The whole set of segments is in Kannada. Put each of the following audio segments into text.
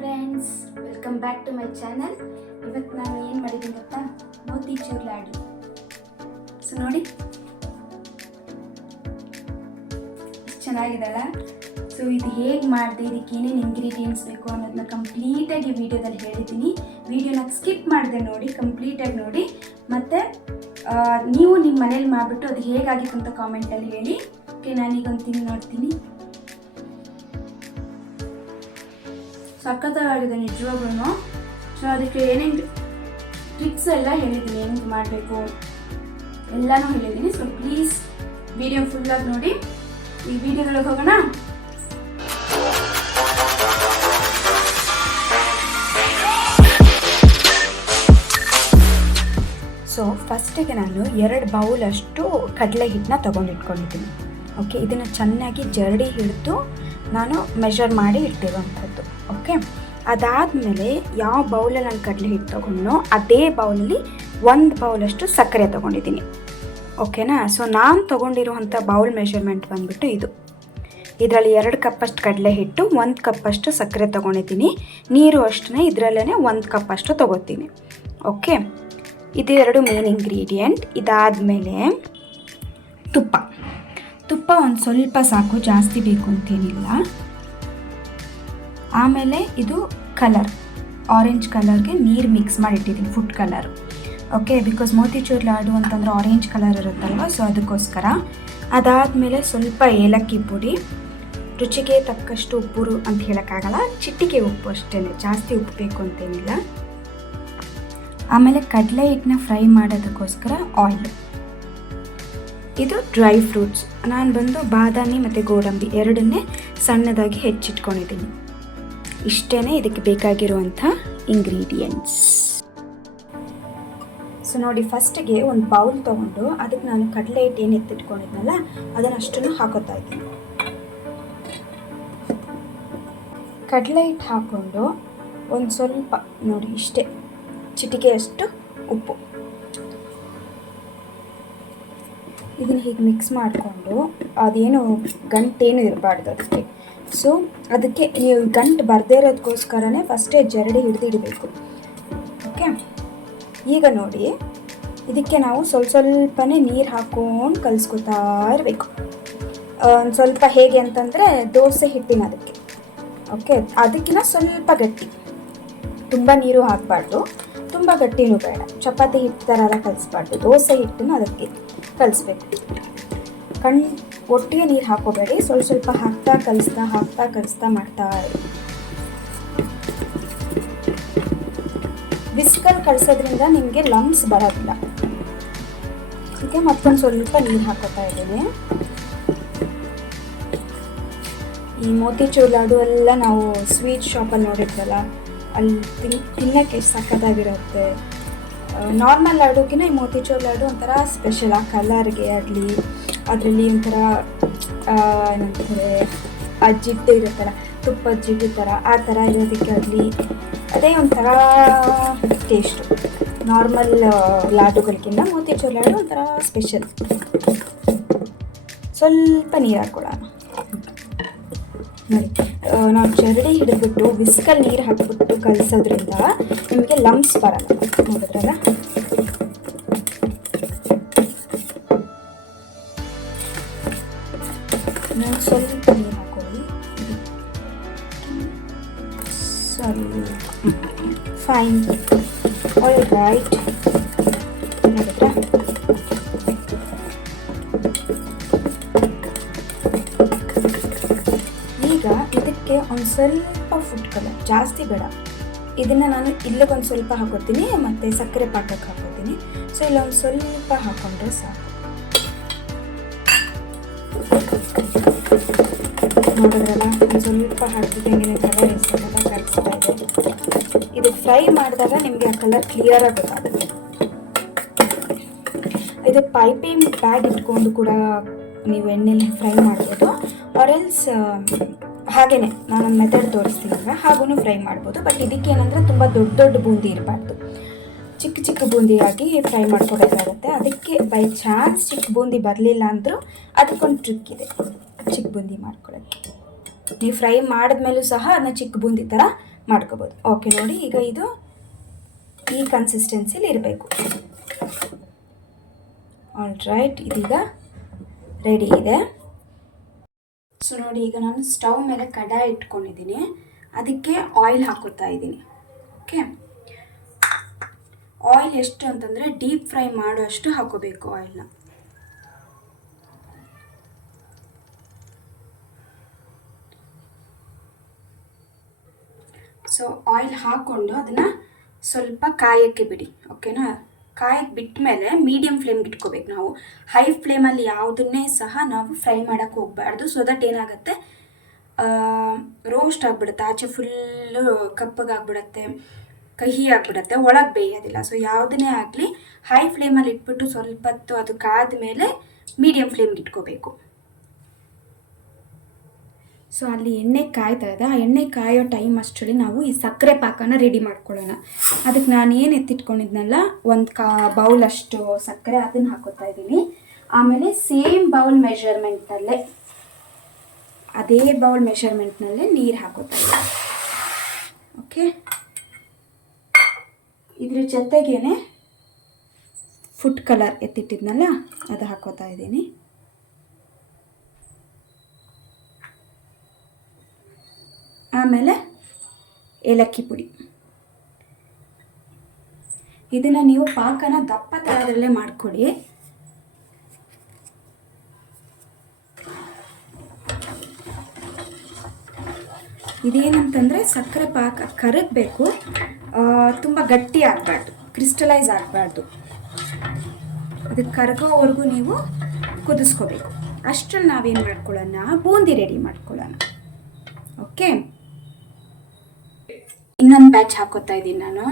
Friends, welcome back to my channel. ಇವತ್ತು ನಾನು ಏನು ಮಾಡಿದ್ದೀನಿ ಗೊತ್ತಾ, ಮೋತಿಚೂರ್ ಲಾಡು. ಸೊ ನೋಡಿ, ಎಷ್ಟು ಚೆನ್ನಾಗಿದೆಲ್ಲ. ಸೊ ಇದು ಹೇಗೆ ಮಾಡಿದೆ, ಇದಕ್ಕೆ ಏನೇನು ಇಂಗ್ರೀಡಿಯೆಂಟ್ಸ್ ಬೇಕು ಅನ್ನೋದನ್ನ ಕಂಪ್ಲೀಟಾಗಿ ವಿಡಿಯೋದಲ್ಲಿ ಹೇಳಿದ್ದೀನಿ. ವಿಡಿಯೋನ ಸ್ಕಿಪ್ ಮಾಡಿದೆ ನೋಡಿ, ಕಂಪ್ಲೀಟಾಗಿ ನೋಡಿ. ಮತ್ತು ನೀವು ನಿಮ್ಮ ಮನೇಲಿ ಮಾಡಿಬಿಟ್ಟು ಅದು ಹೇಗಾಗಿತ್ತು ಅಂತ ಕಾಮೆಂಟಲ್ಲಿ ಹೇಳಿ. ಓಕೆ, ನಾನೀಗೊಂದು ತಿಂದು ನೋಡ್ತೀನಿ. ಸಖತ್ತಾಗಿದೆ ನಿಜವಾಗ್ಲೂ. ಸೊ ಅದಕ್ಕೆ ಏನೇನು ಟ್ರಿಕ್ಸ್ ಎಲ್ಲ ಹೇಳಿದ್ದೀನಿ, ಹೆಂಗೆ ಮಾಡಬೇಕು ಎಲ್ಲನೂ ಹೇಳಿದ್ದೀನಿ. ಸೊ ಪ್ಲೀಸ್ ವಿಡಿಯೋ ಫುಲ್ಲಾಗಿ ನೋಡಿ. ಈ ವಿಡಿಯೋದೊಳಗೆ ಹೋಗೋಣ. ಸೊ ಫಸ್ಟಿಗೆ ನಾನು 2 ಬೌಲಷ್ಟು ಕಡಲೆ ಹಿಟ್ಟನ್ನ ತೊಗೊಂಡಿಟ್ಕೊಂಡಿದ್ದೀನಿ. ಓಕೆ, ಇದನ್ನು ಚೆನ್ನಾಗಿ ಜರಡಿ ಹಿಡಿದು ನಾನು ಮೆಷರ್ ಮಾಡಿ ಇಟ್ಟಿರೋವಂಥದ್ದು. ಓಕೆ, ಅದಾದಮೇಲೆ ಯಾವ ಬೌಲಲ್ಲಿ ನಾನು ಕಡಲೆ ಹಿಟ್ಟು ತೊಗೊಂಡು ಅದೇ ಬೌಲಲ್ಲಿ 1 ಬೌಲಷ್ಟು ಸಕ್ಕರೆ ತೊಗೊಂಡಿದ್ದೀನಿ. ಓಕೆನಾ. ಸೊ ನಾನು ತೊಗೊಂಡಿರುವಂಥ ಬೌಲ್ ಮೆಷರ್ಮೆಂಟ್ ಬಂದುಬಿಟ್ಟು ಇದು. ಇದರಲ್ಲಿ 2 ಕಪ್ಪಷ್ಟು ಕಡಲೆ ಹಿಟ್ಟು, 1 ಕಪ್ಪಷ್ಟು ಸಕ್ಕರೆ ತೊಗೊಂಡಿದ್ದೀನಿ. ನೀರು ಅಷ್ಟೇ ಇದರಲ್ಲೇ 1 ಕಪ್ಪಷ್ಟು ತೊಗೋತೀನಿ. ಓಕೆ, ಇದು 2 ಮೇನ್ ಇಂಗ್ರೀಡಿಯೆಂಟ್. ಇದಾದಮೇಲೆ ತುಪ್ಪ ಒಂದು ಸ್ವಲ್ಪ ಸಾಕು, ಜಾಸ್ತಿ ಬೇಕು ಅಂತೇನಿಲ್ಲ. ಆಮೇಲೆ ಇದು ಕಲರ್, ಆರೆಂಜ್ ಕಲರ್ಗೆ ನೀರು ಮಿಕ್ಸ್ ಮಾಡಿಟ್ಟಿದ್ದೀನಿ, food colour. Okay, because motichoor laddu ಅಂತಂದರೆ ಆರೆಂಜ್ ಕಲರ್ ಇರುತ್ತಲ್ವ, ಸೊ ಅದಕ್ಕೋಸ್ಕರ. ಅದಾದಮೇಲೆ ಸ್ವಲ್ಪ ಏಲಕ್ಕಿ ಪುಡಿ, ರುಚಿಗೆ ತಕ್ಕಷ್ಟು ಉಪ್ಪು ಅಂತ ಹೇಳೋಕ್ಕಾಗಲ್ಲ, ಚಿಟಿಕೆ ಉಪ್ಪು ಅಷ್ಟೇ, ಜಾಸ್ತಿ ಉಪ್ಪು ಬೇಕು ಅಂತೇನಿಲ್ಲ. ಆಮೇಲೆ ಕಡಲೆ ಹಿಟ್ಟನ್ನ ಫ್ರೈ ಮಾಡೋದಕ್ಕೋಸ್ಕರ ಆಯಿಲ್. ಇದು ಡ್ರೈ ಫ್ರೂಟ್ಸ್, ನಾನು ಬಂದು ಬಾದಾಮಿ ಮತ್ತು ಗೋಡಂಬಿ ಎರಡನ್ನೇ ಸಣ್ಣದಾಗಿ ಹೆಚ್ಚಿಟ್ಕೊಂಡಿದ್ದೀನಿ. ಇಷ್ಟೇ ಇದಕ್ಕೆ ಬೇಕಾಗಿರುವಂಥ ಇಂಗ್ರೀಡಿಯೆಂಟ್ಸ್. ಸೊ ನೋಡಿ, ಫಸ್ಟಿಗೆ ಒಂದು ಬೌಲ್ ತೊಗೊಂಡು ಅದಕ್ಕೆ ನಾನು ಕಡಲೆ ಹಿಟ್ಟು ಏನು ಎತ್ತಿಟ್ಕೊಂಡಿದ್ನಲ್ಲ ಅದನ್ನಷ್ಟನ್ನು ಹಾಕೋತಾ ಇದ್ದೀನಿ. ಕಡಲೆ ಹಿಟ್ಟು ಹಾಕ್ಕೊಂಡು ಒಂದು ಸ್ವಲ್ಪ ನೋಡಿ ಇಷ್ಟೇ ಚಿಟಿಕೆಯಷ್ಟು ಉಪ್ಪು, ಇದನ್ನು ಹೀಗೆ ಮಿಕ್ಸ್ ಮಾಡಿಕೊಂಡು ಅದೇನು ಗಂಟೇನು ಇರಬಾರ್ದು ಅದಕ್ಕೆ. ಸೊ ಅದಕ್ಕೆ ನೀವು ಗಂಟು ಬರದೇ ಇರೋದಕ್ಕೋಸ್ಕರನೇ ಫಸ್ಟೇ ಜರಡಿ ಹಿಡಿದಿಡಬೇಕು. ಓಕೆ, ಈಗ ನೋಡಿ ಇದಕ್ಕೆ ನಾವು ಸ್ವಲ್ಪನೇ ನೀರು ಹಾಕ್ಕೊಂಡು ಕಲಿಸ್ಕೊತಾ ಇರಬೇಕು. ಒಂದು ಸ್ವಲ್ಪ ಹೇಗೆ ಅಂತಂದರೆ ದೋಸೆ ಹಿಟ್ಟಿನ ಅದಕ್ಕೆ. ಓಕೆ, ಅದಕ್ಕಿಂತ ಸ್ವಲ್ಪ ಗಟ್ಟಿ, ತುಂಬ ನೀರು ಹಾಕಬಾರ್ದು, ತುಂಬ ಗಟ್ಟಿನೂ ಬೇಡ. ಚಪಾತಿ ಹಿಟ್ಟು ಥರ ಎಲ್ಲ ಕಲಿಸ್ಬಾರ್ದು, ದೋಸೆ ಹಿಟ್ಟನ್ನು ಅದಕ್ಕೆ ಕಲಿಸ್ಬೇಕು. ಒಟ್ಟಿಗೆ ನೀರು ಹಾಕೋಬೇಡಿ, ಸ್ವಲ್ಪ ಹಾಕ್ತಾ ಕಲಿಸ್ತಾ ಮಾಡ್ತಾ ಇರಿ. ವಿಸ್ಕಲ್ಲಿ ಕಲಿಸೋದ್ರಿಂದ ನಿಮಗೆ ಲಂಪ್ಸ್ ಬರೋದಿಲ್ಲ. ಅದಕ್ಕೆ ಮತ್ತೊಂದು ಸ್ವಲ್ಪ ನೀರು ಹಾಕೋತಾ ಇದ್ದೀನಿ. ಈ ಮೋತಿಚೂರ್ ಲಾಡು ಎಲ್ಲ ನಾವು ಸ್ವೀಟ್ ಶಾಪಲ್ಲಿ ನೋಡಿರ್ತೀವಲ್ಲ, ಅಲ್ಲಿ ತಿನ್ನೋಕ್ಕೆ ಎಷ್ಟು ಸಕ್ಕತ್ತಾಗಿರುತ್ತೆ. ನಾರ್ಮಲ್ ಲಾಡುಗಿನ ಈ ಮೋತಿಚೂರ್ ಲಾಡು ಒಂಥರ ಸ್ಪೆಷಲ್. ಆ ಕಲರ್ಗೆ ಆಗಲಿ, ಅದರಲ್ಲಿ ಒಂಥರ ಏನಂತಾರೆ ಆ ಜಿಡ್ಡು ಇರುತ್ತಲ್ಲ, ತುಪ್ಪದ ಜಿಡ್ಡು ಥರ, ಆ ಥರ ಇರೋದಕ್ಕೆ ಆಗಲಿ ಅದೇ ಒಂಥರ ಟೇಸ್ಟು. ನಾರ್ಮಲ್ ಲಾಡುಗಳಿಗಿಂತ ಮೋತಿಚೂರ್ ಲಾಡು ಒಂಥರ ಸ್ಪೆಷಲ್. ಸ್ವಲ್ಪ ನೀರು ಹಾಕ್ಕೊಳ್ಳೋಣ ನೋಡಿ. ನಾವು ಜರಡಿ ಹಿಡಿದ್ಬಿಟ್ಟು ವಿಸ್ಕಲ್ಲಿ ನೀರು ಹಾಕ್ಬಿಟ್ಟು ಕಲಿಸೋದ್ರಿಂದ ನಿಮಗೆ ಲಂಪ್ಸ್ ಬರಲ್ಲ. ನೋಡಿದ್ರಲ್ಲ, ನಾನು ಸ್ವಲ್ಪ ನೀರು ಹಾಕೊಳ್ಳಿ. Fine, all right. ನೋಡಿದ್ರಾ, ಈಗ ಇದಕ್ಕೆ ಒಂದು ಸ್ವಲ್ಪ ಫುಡ್ ಕಲರ್, ಜಾಸ್ತಿ ಬೇಡ. ಇದನ್ನು ನಾನು ಇಲ್ಲಿಗೊಂದು ಸ್ವಲ್ಪ ಹಾಕೋತೀನಿ ಮತ್ತು ಸಕ್ಕರೆ ಪಾಕಕ್ಕೆ ಹಾಕೋತೀನಿ. ಸೊ ಇಲ್ಲೊಂದು ಸ್ವಲ್ಪ ಹಾಕೊಂಡ್ರೆ ಸಾಕು. ನೋಡಿದ್ರಲ್ಲ, ಒಂದು ಸ್ವಲ್ಪ ಹಾಕಿದಂಗೆ ಕಲರ್ ಎಷ್ಟೆಲ್ಲ ಕಲಿಸ್ತಾ ಇದೆ. ಇದು ಫ್ರೈ ಮಾಡಿದಾಗ ನಿಮಗೆ ಆ ಕಲರ್ ಕ್ಲಿಯರಾಗಿ ಗೊತ್ತಾಗುತ್ತೆ. ಇದು ಪೈಪಿಂಗ್ ಬ್ಯಾಗ್ ಇಟ್ಕೊಂಡು ಕೂಡ ನೀವು ಎಣ್ಣೆಲಿ ಫ್ರೈ ಮಾಡ್ಬೋದು, ಆರೆಲ್ಸ್ ಹಾಗೆಯೇ ನಾನೊಂದು ಮೆಥಡ್ ತೋರಿಸ್ತೀನಿ ಈಗ, ಹಾಗೂ ಫ್ರೈ ಮಾಡ್ಬೋದು. ಬಟ್ ಇದಕ್ಕೆ ಏನಂದರೆ ತುಂಬ ದೊಡ್ಡ ಬೂಂದಿ ಇರಬಾರ್ದು, ಚಿಕ್ಕ ಬೂಂದಿಯಾಗಿ ಫ್ರೈ ಮಾಡ್ಕೋಬೇಕಾಗುತ್ತೆ. ಅದಕ್ಕೆ ಬೈ ಚಾನ್ಸ್ ಚಿಕ್ಕ ಬೂಂದಿ ಬರಲಿಲ್ಲ ಅಂದರೂ ಅದಕ್ಕೊಂದು ಟ್ರಿಕ್ ಇದೆ ಚಿಕ್ಕ ಬೂಂದಿ ಮಾಡ್ಕೊಳ್ಳೋಕ್ಕೆ. ನೀವು ಫ್ರೈ ಮಾಡಿದ್ಮೇಲೂ ಸಹ ಅದನ್ನ ಚಿಕ್ಕ ಬೂಂದಿ ಥರ ಮಾಡ್ಕೋಬೋದು. ಓಕೆ ನೋಡಿ, ಈಗ ಇದು ಈ ಕನ್ಸಿಸ್ಟೆನ್ಸಿಲಿ ಇರಬೇಕು. ಆಲ್ ರೈಟ್, ಇದೀಗ ರೆಡಿ ಇದೆ. ಸೊ ನೋಡಿ, ಈಗ ನಾನು ಸ್ಟವ್ ಮೇಲೆ ಕಡಾಯಿ ಇಟ್ಕೊಂಡಿದ್ದೀನಿ, ಅದಕ್ಕೆ ಆಯಿಲ್ ಹಾಕೋತಾ ಇದ್ದೀನಿ. ಓಕೆ, ಆಯಿಲ್ ಎಷ್ಟು ಅಂತಂದರೆ ಡೀಪ್ ಫ್ರೈ ಮಾಡೋಷ್ಟು ಹಾಕೋಬೇಕು ಆಯಿಲ್ನ. ಸೊ ಆಯಿಲ್ ಹಾಕ್ಕೊಂಡು ಅದನ್ನು ಸ್ವಲ್ಪ ಕಾಯಕ್ಕೆ ಬಿಡಿ. ಓಕೆನಾ, ಕಾಯಕ್ಕೆ ಬಿಟ್ಟ ಮೇಲೆ ಮೀಡಿಯಮ್ ಫ್ಲೇಮ್ಗೆ ಇಟ್ಕೋಬೇಕು ನಾವು. ಹೈ ಫ್ಲೇಮಲ್ಲಿ ಯಾವುದನ್ನೇ ಸಹ ನಾವು ಫ್ರೈ ಮಾಡೋಕ್ಕೆ ಹೋಗಬಾರ್ದು. ಸೊ ದಟ್ ಏನಾಗುತ್ತೆ, ರೋಸ್ಟ್ ಆಗಿಬಿಡುತ್ತೆ, ಆಚೆ ಫುಲ್ಲು ಕಪ್ಪಗಾಗ್ಬಿಡುತ್ತೆ, ಕಹಿ ಆಗಿಬಿಡುತ್ತೆ, ಒಳಗೆ ಬೇಯೋದಿಲ್ಲ. ಸೊ ಯಾವುದನ್ನೇ ಆಗಲಿ ಹೈ ಫ್ಲೇಮಲ್ಲಿ ಇಟ್ಬಿಟ್ಟು ಸ್ವಲ್ಪ ಹೊತ್ತು ಅದು ಕಾದ ಮೇಲೆ ಮೀಡಿಯಮ್ ಫ್ಲೇಮ್ಗೆ ಇಟ್ಕೋಬೇಕು. ಸೊ ಅಲ್ಲಿ ಎಣ್ಣೆ ಕಾಯ್ತಾ ಇದೆ, ಆ ಎಣ್ಣೆ ಕಾಯೋ ಟೈಮ್ ಅಷ್ಟರಲ್ಲಿ ನಾವು ಈ ಸಕ್ಕರೆ ಪಾಕನ ರೆಡಿ ಮಾಡ್ಕೊಳ್ಳೋಣ. ಅದಕ್ಕೆ ನಾನು ಏನು ಎತ್ತಿಟ್ಕೊಂಡಿದ್ನಲ್ಲ, ಒಂದು ಬೌಲ್ ಅಷ್ಟು ಸಕ್ಕರೆ, ಅದನ್ನು ಹಾಕೋತಾ ಇದ್ದೀನಿ. ಆಮೇಲೆ ಸೇಮ್ ಬೌಲ್ ಮೆಷರ್ಮೆಂಟ್ನಲ್ಲೇ, ಅದೇ ಬೌಲ್ ಮೆಷರ್ಮೆಂಟ್ನಲ್ಲೇ ನೀರು ಹಾಕೋತಾ ಇದ್ದೀನಿ. ಓಕೆ, ಇದ್ರ ಜೊತೆಗೇನೆ ಫುಡ್ ಕಲರ್ ಎತ್ತಿಟ್ಟಿದ್ನಲ್ಲ, ಅದು ಹಾಕೋತಾ ಇದ್ದೀನಿ. ಆಮೇಲೆ ಏಲಕ್ಕಿ ಪುಡಿ. ಇದನ್ನು ನೀವು ಪಾಕನ ದಪ್ಪ ಥರದಲ್ಲೇ ಮಾಡ್ಕೊಳ್ಳಿ. ಇದೇನಂತಂದರೆ ಸಕ್ಕರೆ ಪಾಕ ಕರಗಬೇಕು, ತುಂಬ ಗಟ್ಟಿ ಆಗಬಾರ್ದು, ಕ್ರಿಸ್ಟಲೈಸ್ ಆಗಬಾರ್ದು. ಅದಕ್ಕೆ ಕರಗೋವರೆಗೂ ನೀವು ಕುದಿಸ್ಕೋಬೇಕು. ಅಷ್ಟರಲ್ಲಿ ನಾವೇನು ಮಾಡ್ಕೊಳ್ಳೋಣ, ಬೂಂದಿ ರೆಡಿ ಮಾಡ್ಕೊಳ್ಳೋಣ. ಓಕೆ, ಇನ್ನೊಂದು ಬ್ಯಾಚ್ ಹಾಕೋತಾ ಇದ್ದೀನಿ ನಾನು.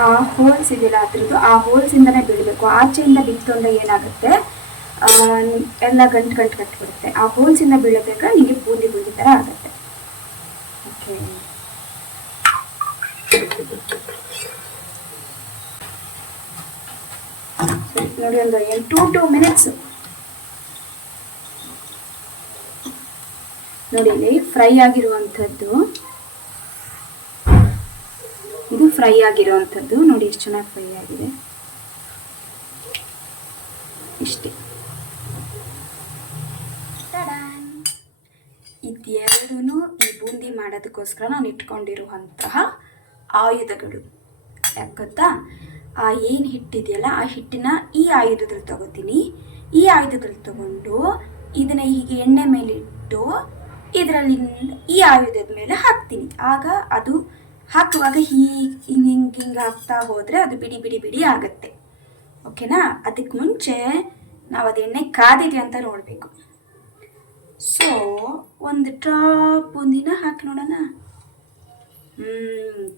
ಆ ಹೋಲ್ಸ್ ಇದೆಯಲ್ಲ ಅದ್ರದ್ದು, ಆ ಹೋಲ್ಸಿಂದನೇ ಬೀಳಬೇಕು. ಆಚೆಯಿಂದ ಬಿತ್ತು ಅಂದರೆ ಏನಾಗುತ್ತೆ, ಎಲ್ಲ ಗಂಟು ಕಟ್ಟಿಬಿಡುತ್ತೆ. ಆ ಹೋಲ್ಸಿಂದ ಬೀಳಬೇಕಾದ್ರೆ ನಿಮಗೆ ಬೂಂದಿ ಬೂಂದಿ ಥರ ಆಗುತ್ತೆ. ಓಕೆ, ನೋಡಿ, ಒಂದು 2 ಮಿನಿಟ್ಸ್ ನೋಡಿ. ಇಲ್ಲಿ ಫ್ರೈ ಆಗಿರುವಂಥದ್ದು, ಇದು ಫ್ರೈ ಆಗಿರುವಂಥದ್ದು ನೋಡಿ, ಎಷ್ಟು ಚೆನ್ನಾಗಿ ಫ್ರೈ ಆಗಿದೆ. ಇಷ್ಟೇ, ಇದೆರಡೂ ಈ ಬೂಂದಿ ಮಾಡೋದಕ್ಕೋಸ್ಕರ ನಾನು ಇಟ್ಕೊಂಡಿರುವಂತಹ ಆಯುಧಗಳು. ಯಾಕೆ ಗೊತ್ತಾ, ಆ ಏನು ಹಿಟ್ಟಿದೆಯಲ್ಲ, ಆ ಹಿಟ್ಟನ್ನ ಈ ಆಯುಧದಲ್ಲಿ ತಗೋತೀನಿ. ಈ ಆಯುಧದಲ್ಲಿ ತಗೊಂಡು ಇದನ್ನು ಹೀಗೆ ಎಣ್ಣೆ ಮೇಲೆ ಇಟ್ಟು ಇದರಲ್ಲಿ ಈ ಆಯುಧದ ಮೇಲೆ ಹಾಕ್ತೀನಿ. ಆಗ ಅದು ಹಾಕುವಾಗ ಹಿಂಗೆ ಹಾಕ್ತಾ ಹೋದರೆ ಅದು ಬಿಡಿ ಬಿಡಿ ಬಿಡಿ ಆಗುತ್ತೆ. ಓಕೆನಾ, ಅದಕ್ಕೆ ಮುಂಚೆ ನಾವು ಅದು ಎಣ್ಣೆ ಕಾದಿದೆ ಅಂತ ನೋಡಬೇಕು. ಸೊ ಒಂದು ಡ್ರಾಪ್ ಬೂಂದಿನ ಹಾಕಿ ನೋಡೋಣ.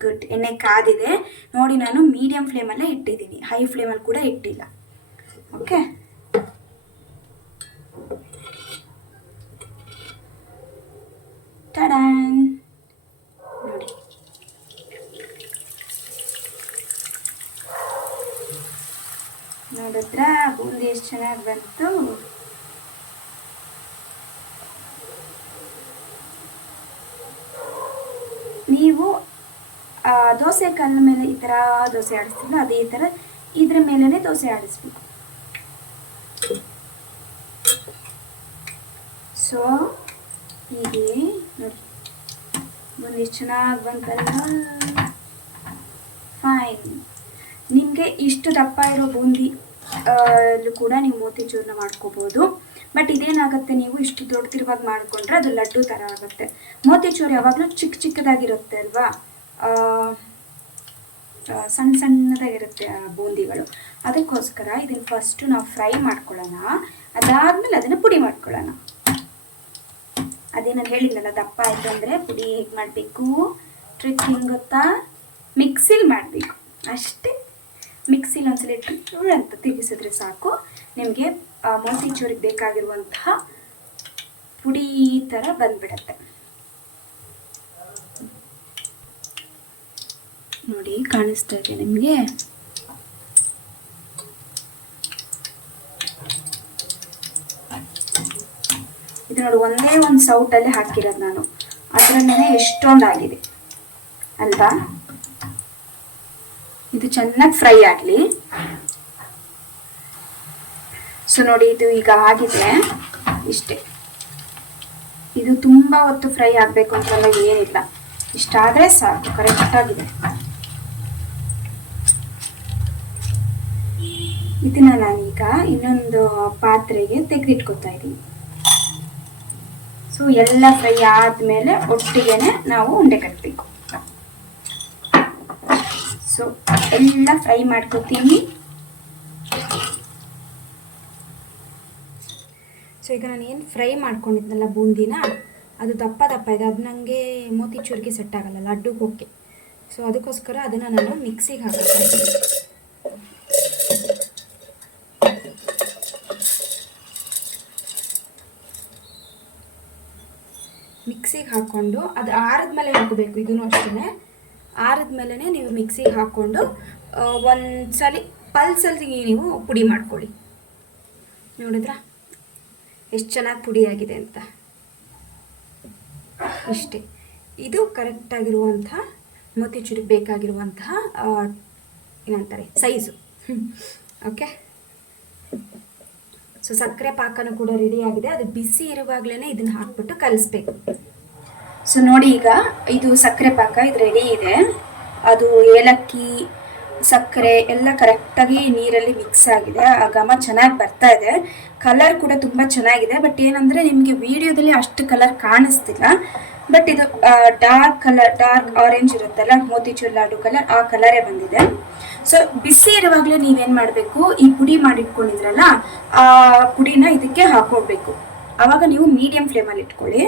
ಗುಡ್, ಎಣ್ಣೆ ಕಾದಿದೆ ನೋಡಿ. ನಾನು ಮೀಡಿಯಮ್ ಫ್ಲೇಮಲ್ಲೇ ಇಟ್ಟಿದ್ದೀನಿ, ಹೈ ಫ್ಲೇಮಲ್ಲಿ ಕೂಡ ಇಟ್ಟಿಲ್ಲ. ಓಕೆ, ಟಡಾನ್ ನೋಡಿ, ನೋಡಿದ್ರ ಬೂಂದಿ ಎಷ್ಟು ಚೆನ್ನಾಗಿ ಬಂತು. ನೀವು ದೋಸೆ ಕಲ್ಲ ಮೇಲೆ ಈ ಥರ ದೋಸೆ ಆಡಿಸ್ತಿಲ್ಲ, ಅದೇ ಥರ ಇದ್ರ ಮೇಲೇ ದೋಸೆ ಆಡಿಸ್ಬೇಕು. ಸೊ ಹೀಗೆ ನೋಡಿ, ಬೂಂದಿ ಎಷ್ಟು ಚೆನ್ನಾಗಿ ಬಂತಲ್ಲ. ಫೈನ್. ನಿಮಗೆ ಇಷ್ಟು ದಪ್ಪ ಇರೋ ಬೂಂದಿ ಕೂಡ ನೀವು ಮೋತಿಚೂರನ್ನ ಮಾಡ್ಕೋಬೋದು. ಬಟ್ ಇದೇನಾಗುತ್ತೆ, ನೀವು ಇಷ್ಟು ದೊಡ್ಡದಿರುವಾಗ ಮಾಡಿಕೊಂಡ್ರೆ ಅದು ಲಡ್ಡು ಥರ ಆಗುತ್ತೆ. ಮೋತಿಚೂರು ಯಾವಾಗಲೂ ಚಿಕ್ಕ ಚಿಕ್ಕದಾಗಿರುತ್ತೆ ಅಲ್ವಾ, ಸಣ್ಣ ಸಣ್ಣದಾಗಿರುತ್ತೆ ಆ ಬೂಂದಿಗಳು. ಅದಕ್ಕೋಸ್ಕರ ಇದನ್ನು ಫಸ್ಟು ನಾವು ಫ್ರೈ ಮಾಡ್ಕೊಳ್ಳೋಣ, ಅದಾದಮೇಲೆ ಅದನ್ನು ಪುಡಿ ಮಾಡ್ಕೊಳ್ಳೋಣ. ಅದೇ ನಾನು ಹೇಳಿದ್ನಲ್ಲ, ದಪ್ಪ ಆಯಿತು ಅಂದರೆ ಪುಡಿ ಹೇಗೆ ಮಾಡಬೇಕು, ಟ್ರಿಕ್ ಹೆಂಗೆ ಗೊತ್ತಾ, ಮಿಕ್ಸಿಲಿ ಮಾಡಬೇಕು ಅಷ್ಟೇ. ಮಿಕ್ಸಿಲಿ ಒಂದ್ಸಲ ಇಟ್ಟು ಅಂತ ತಿರುಗಿಸಿದ್ರೆ ಸಾಕು, ನಿಮಗೆ ಮೋತಿಚೂರಿಗೆ ಬೇಕಾಗಿರುವಂತಹ ಪುಡಿ ಥರ ಬಂದ್ಬಿಡತ್ತೆ. ನೋಡಿ, ಕಾಣಿಸ್ತಾ ಇದೆ ನಿಮಗೆ. ಇದು ನೋಡಿ ಒಂದೇ ಒಂದು ಸೌಟಲ್ಲಿ ಹಾಕಿರೋದು ನಾನು, ಅದರಲ್ಲೇ ಎಷ್ಟೊಂದಾಗಿದೆ ಅಲ್ವಾ. ಇದು ಚೆನ್ನಾಗಿ ಫ್ರೈ ಆಗಲಿ. ಸೊ ನೋಡಿ ಇದು ಈಗ ಆಗಿದೆ, ಇಷ್ಟೇ. ಇದು ತುಂಬ ಹೊತ್ತು ಫ್ರೈ ಆಗಬೇಕು ಅಂತೆಲ್ಲ ಏನಿಲ್ಲ, ಇಷ್ಟಾದರೆ ಸಾಕು, ಕರೆಕ್ಟಾಗಿದೆ. ಇದನ್ನ ನಾನೀಗ ಇನ್ನೊಂದು ಪಾತ್ರೆಗೆ ತೆಗೆದಿಟ್ಕೊತಾ ಇದ್ದೀನಿ. ಸೊ ಎಲ್ಲ ಫ್ರೈ ಆದಮೇಲೆ ಒಟ್ಟಿಗೆನೆ ನಾವು ಉಂಡೆ ಕಟ್ಟಬೇಕು. ಸೊ ಎಲ್ಲ ಫ್ರೈ ಮಾಡ್ಕೊತೀನಿ. ಸೊ ಈಗ ನಾನು ಏನು ಫ್ರೈ ಮಾಡ್ಕೊಂಡಿದ್ನಲ್ಲ ಬೂಂದಿನ, ಅದು ದಪ್ಪ ದಪ್ಪ ಇದೆ, ಅದು ನನಗೆ ಮೋತಿಚೂರಿಗೆ ಸೆಟ್ ಆಗಲ್ಲ, ಲಡ್ಡುಗೆ ಓಕೆ. ಸೊ ಅದಕ್ಕೋಸ್ಕರ ಅದನ್ನು ನಾನು ಮಿಕ್ಸಿಗೆ ಹಾಕ್ತಾ ಇದ್ದೀನಿ. ಮಿಕ್ಸಿಗೆ ಹಾಕ್ಕೊಂಡು ಅದು ಆರಿದ ಮೇಲೆ ಹಾಕಬೇಕು. ಇದನ್ನು ಅಷ್ಟೇ ಆರಿದ ಮೇಲೇ ನೀವು ಮಿಕ್ಸಿಗೆ ಹಾಕ್ಕೊಂಡು ಒಂದು ಪಲ್ಸಲ್ಲಿ ನೀವು ಪುಡಿ ಮಾಡ್ಕೊಳ್ಳಿ. ನೋಡಿದ್ರಾ ಎಷ್ಟು ಚೆನ್ನಾಗಿ ಪುಡಿ ಆಗಿದೆ ಅಂತ. ಇಷ್ಟೇ, ಇದು ಕರೆಕ್ಟಾಗಿರುವಂತಹ ಮೋತಿಚೂರಿಗೆ ಬೇಕಾಗಿರುವಂತಹ ಏನಂತಾರೆ ಸೈಜು. ಓಕೆ. ಸೊ ಸಕ್ಕರೆ ಪಾಕನೂ ಕೂಡ ರೆಡಿ ಆಗಿದೆ. ಅದು ಬಿಸಿ ಇರುವಾಗಲೇ ಇದನ್ನು ಹಾಕ್ಬಿಟ್ಟು ಕಲಿಸ್ಬೇಕು. ಸೊ ನೋಡಿ ಈಗ ಇದು ಸಕ್ಕರೆ ಪಾಕ ಇದು ರೆಡಿ ಇದೆ. ಅದು ಏಲಕ್ಕಿ ಸಕ್ಕರೆ ಎಲ್ಲ ಕರೆಕ್ಟಾಗಿ ನೀರಲ್ಲಿ ಮಿಕ್ಸ್ ಆಗಿದೆ. ಆ ಘಮ ಚೆನ್ನಾಗಿ ಬರ್ತಾ ಇದೆ. ಕಲರ್ ಕೂಡ ತುಂಬ ಚೆನ್ನಾಗಿದೆ. ಬಟ್ ಏನಂದರೆ ನಿಮಗೆ ವಿಡಿಯೋದಲ್ಲಿ ಅಷ್ಟು ಕಲರ್ ಕಾಣಿಸ್ತಿಲ್ಲ. ಬಟ್ ಇದು ಡಾರ್ಕ್ ಕಲರ್, ಡಾರ್ಕ್ ಆರೆಂಜ್ ಇರುತ್ತಲ್ಲ ಮೋತಿಚೂರ್ ಲಾಡು ಕಲರ್, ಆ ಕಲರೇ ಬಂದಿದೆ. ಸೊ ಬಿಸಿ ಇರುವಾಗಲೇ ನೀವೇನು ಮಾಡಬೇಕು, ಈ ಪುಡಿ ಮಾಡಿಟ್ಕೊಂಡಿದ್ರಲ್ಲ ಆ ಪುಡಿನ ಇದಕ್ಕೆ ಹಾಕೊಡ್ಬೇಕು. ಆವಾಗ ನೀವು ಮೀಡಿಯಂ ಫ್ಲೇಮಲ್ಲಿ ಇಟ್ಕೊಳ್ಳಿ.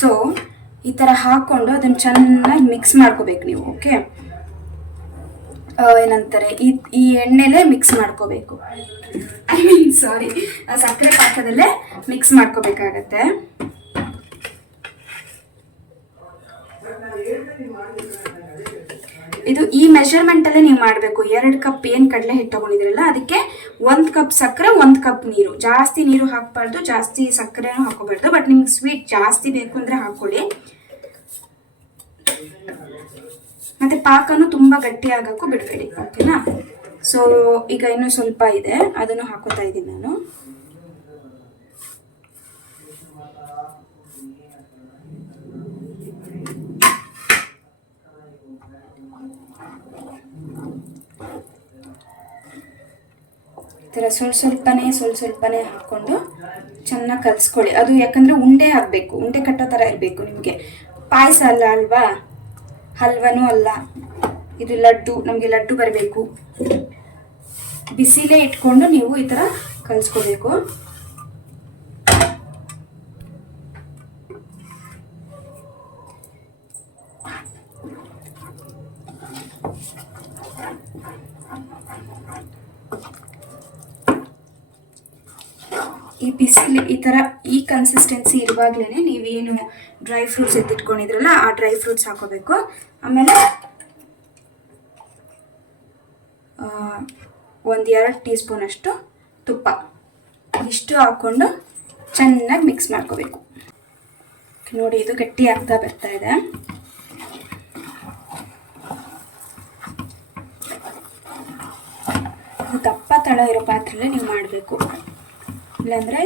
ಸೊ ಈ ಥರ ಹಾಕ್ಕೊಂಡು ಅದನ್ನು ಚೆನ್ನಾಗಿ ಮಿಕ್ಸ್ ಮಾಡ್ಕೋಬೇಕು ನೀವು. ಓಕೆ, ಏನಂತಾರೆ ಈ ಎಣ್ಣೆಲೇ ಮಿಕ್ಸ್ ಮಾಡ್ಕೋಬೇಕು. ಸಾರಿ, ಸಕ್ಕರೆ ಪಾಕದಲ್ಲೇ ಮಿಕ್ಸ್ ಮಾಡ್ಕೋಬೇಕಾಗತ್ತೆ. ಇದು ಈ ಮೆಷರ್ಮೆಂಟಲ್ಲೇ ನೀವು ಮಾಡಬೇಕು. 2 ಕಪ್ ಏನು ಕಡಲೆ ಹಿಟ್ಟು ತೊಗೊಂಡಿದ್ರಲ್ಲ ಅದಕ್ಕೆ 1 ಕಪ್ ಸಕ್ಕರೆ 1 ಕಪ್ ನೀರು. ಜಾಸ್ತಿ ನೀರು ಹಾಕಬಾರ್ದು, ಜಾಸ್ತಿ ಸಕ್ಕರೆನೂ ಹಾಕೋಬಾರ್ದು. ಬಟ್ ನಿಮ್ಗೆ ಸ್ವೀಟ್ ಜಾಸ್ತಿ ಬೇಕು ಅಂದರೆ ಹಾಕ್ಕೊಳ್ಳಿ. ಮತ್ತು ಪಾಕನೂ ತುಂಬ ಗಟ್ಟಿ ಆಗೋಕ್ಕೂ ಬಿಡಬೇಡಿ. ಓಕೆನಾ. ಸೊ ಈಗ ಇನ್ನೂ ಸ್ವಲ್ಪ ಇದೆ, ಅದನ್ನು ಹಾಕೋತಾ ಇದ್ದೀನಿ ನಾನು. ಈ ಥರ ಸ್ವಲ್ಪನೇ ಹಾಕ್ಕೊಂಡು ಚೆನ್ನಾಗಿ ಕಲಿಸ್ಕೊಳ್ಳಿ. ಅದು ಯಾಕಂದರೆ ಉಂಡೆ ಆಗಬೇಕು, ಉಂಡೆ ಕಟ್ಟೋ ಥರ ಇರಬೇಕು. ನಿಮಗೆ ಪಾಯಸ ಅಲ್ಲ ಅಲ್ವಾ, ಹಲ್ವನೂ ಅಲ್ಲ, ಇದು ಲಡ್ಡು. ನಮಗೆ ಲಡ್ಡು ಬರಬೇಕು. ಬಿಸಿಲೇ ಇಟ್ಕೊಂಡು ನೀವು ಈ ಥರ ಕಲಿಸ್ಕೋಬೇಕು. ಈ ಬಿಸಿಲು ಈ ಥರ ಈ ಕನ್ಸಿಸ್ಟೆನ್ಸಿ ಇರುವಾಗಲೇ ನೀವೇನು ಡ್ರೈ ಫ್ರೂಟ್ಸ್ ಎತ್ತಿಟ್ಕೊಂಡಿದ್ರಲ್ಲ ಆ ಡ್ರೈ ಫ್ರೂಟ್ಸ್ ಹಾಕೋಬೇಕು. ಆಮೇಲೆ 1-2 ಟೀ ಸ್ಪೂನ್ ಅಷ್ಟು ತುಪ್ಪ, ಇಷ್ಟು ಹಾಕ್ಕೊಂಡು ಚೆನ್ನಾಗಿ ಮಿಕ್ಸ್ ಮಾಡ್ಕೋಬೇಕು. ನೋಡಿ ಇದು ಗಟ್ಟಿ ಆಗ್ತಾ ಬರ್ತಾ ಇದೆ. ದಪ್ಪ ತಳ ಇರೋ ಪಾತ್ರೆಯಲ್ಲೇ ನೀವು ಮಾಡಬೇಕು, ಇಲ್ಲಾಂದರೆ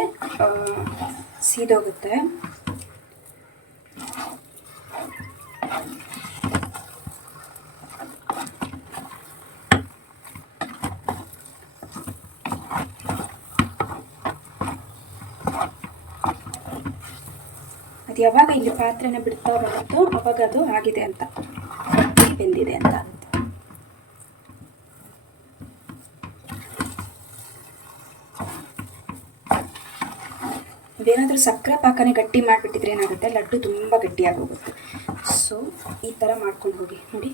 ಸೀದೋಗುತ್ತೆ. ಅದು ಯಾವಾಗ ಇಲ್ಲಿ ಪಾತ್ರೆನ ಬಿಡ್ತಾ ಬರುತ್ತೋ ಅವಾಗ ಅದು ಆಗಿದೆ ಅಂತ, ಬೆಂದಿದೆ ಅಂತ. ಅದೇನಾದರೂ ಸಕ್ಕರೆ ಪಾಕನೇ ಗಟ್ಟಿ ಮಾಡಿಬಿಟ್ಟಿದ್ರೆ ಏನಾಗುತ್ತೆ, ಲಡ್ಡು ತುಂಬ ಗಟ್ಟಿಯಾಗೋಗುತ್ತೆ. ಸೊ ಈ ಥರ ಮಾಡ್ಕೊಂಡು ಹೋಗಿ. ನೋಡಿ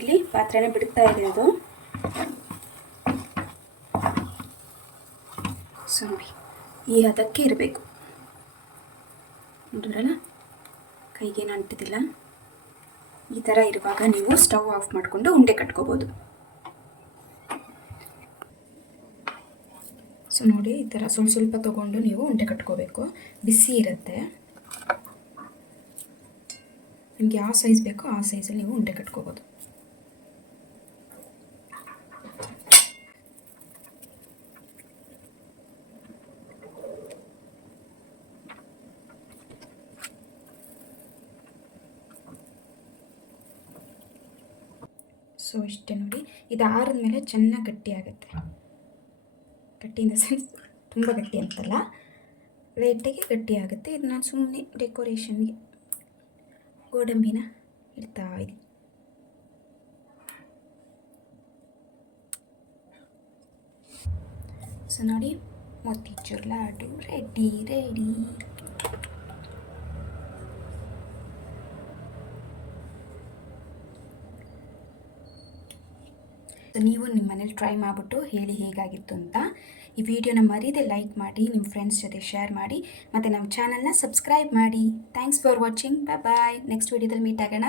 ಇಲ್ಲಿ ಪಾತ್ರೆನ ಬಿಡ್ತಾ ಇದೆ ಅದು. ಸೊ ನೋಡಿ ಈ ಹದಕ್ಕೆ ಇರಬೇಕು. ನೋಡಿದ್ರಲ್ಲ, ಕೈಗೇನು ಅಂಟಿದಿಲ್ಲ. ಈ ಥರ ಇರುವಾಗ ನೀವು ಸ್ಟವ್ ಆಫ್ ಮಾಡಿಕೊಂಡು ಉಂಡೆ ಕಟ್ಕೋಬೋದು. ಸೊ ನೋಡಿ, ಈ ಥರ ಸ್ವಲ್ಪ ಸ್ವಲ್ಪ ತೊಗೊಂಡು ನೀವು ಉಂಡೆ ಕಟ್ಕೋಬೇಕು. ಬಿಸಿ ಇರುತ್ತೆ. ನಿಮ್ಗೆ ಯಾವ ಸೈಜ್ ಬೇಕೋ ಆ ಸೈಜಲ್ಲಿ ನೀವು ಉಂಡೆ ಕಟ್ಕೋಬೋದು. ಸೊ ಇಷ್ಟೇ ನೋಡಿ. ಇದು ಆರಿದ್ಮೇಲೆ ಚೆನ್ನಾಗಿ ಗಟ್ಟಿ ಆಗುತ್ತೆ. ಗಟ್ಟಿ ಇನ್ ದ ಸೆನ್ಸ್ ತುಂಬ ಗಟ್ಟಿ ಅಂತಲ್ಲ, ಲೈಟಾಗಿ ಗಟ್ಟಿ ಆಗುತ್ತೆ. ಇದು ನಾನು ಸುಮ್ಮನೆ ಡೆಕೋರೇಷನ್ಗೆ ಗೋಡಂಬಿನ ಇಡ್ತಾ ಇದ್ದೀನಿ. ಸೊ ನೋಡಿ, ಮೋತಿಚೂರ್ ಲಾಡು ರೆಡಿ. ನೀವು ನಿಮ್ಮ ಮನೇಲಿ ಟ್ರೈ ಮಾಡಿಬಿಟ್ಟು ಹೇಳಿ ಹೇಗಾಗಿತ್ತು ಅಂತ. ಈ ವಿಡಿಯೋನ ಮರೀದೆ ಲೈಕ್ ಮಾಡಿ, ನಿಮ್ಮ ಫ್ರೆಂಡ್ಸ್ ಜೊತೆ ಶೇರ್ ಮಾಡಿ, ಮತ್ತು ನಮ್ಮ ಚಾನಲ್ನ ಸಬ್ಸ್ಕ್ರೈಬ್ ಮಾಡಿ. Thanks for watching. Bye. Next ವಿಡಿಯೋದಲ್ಲಿ ಮೀಟ್ ಆಗೋಣ.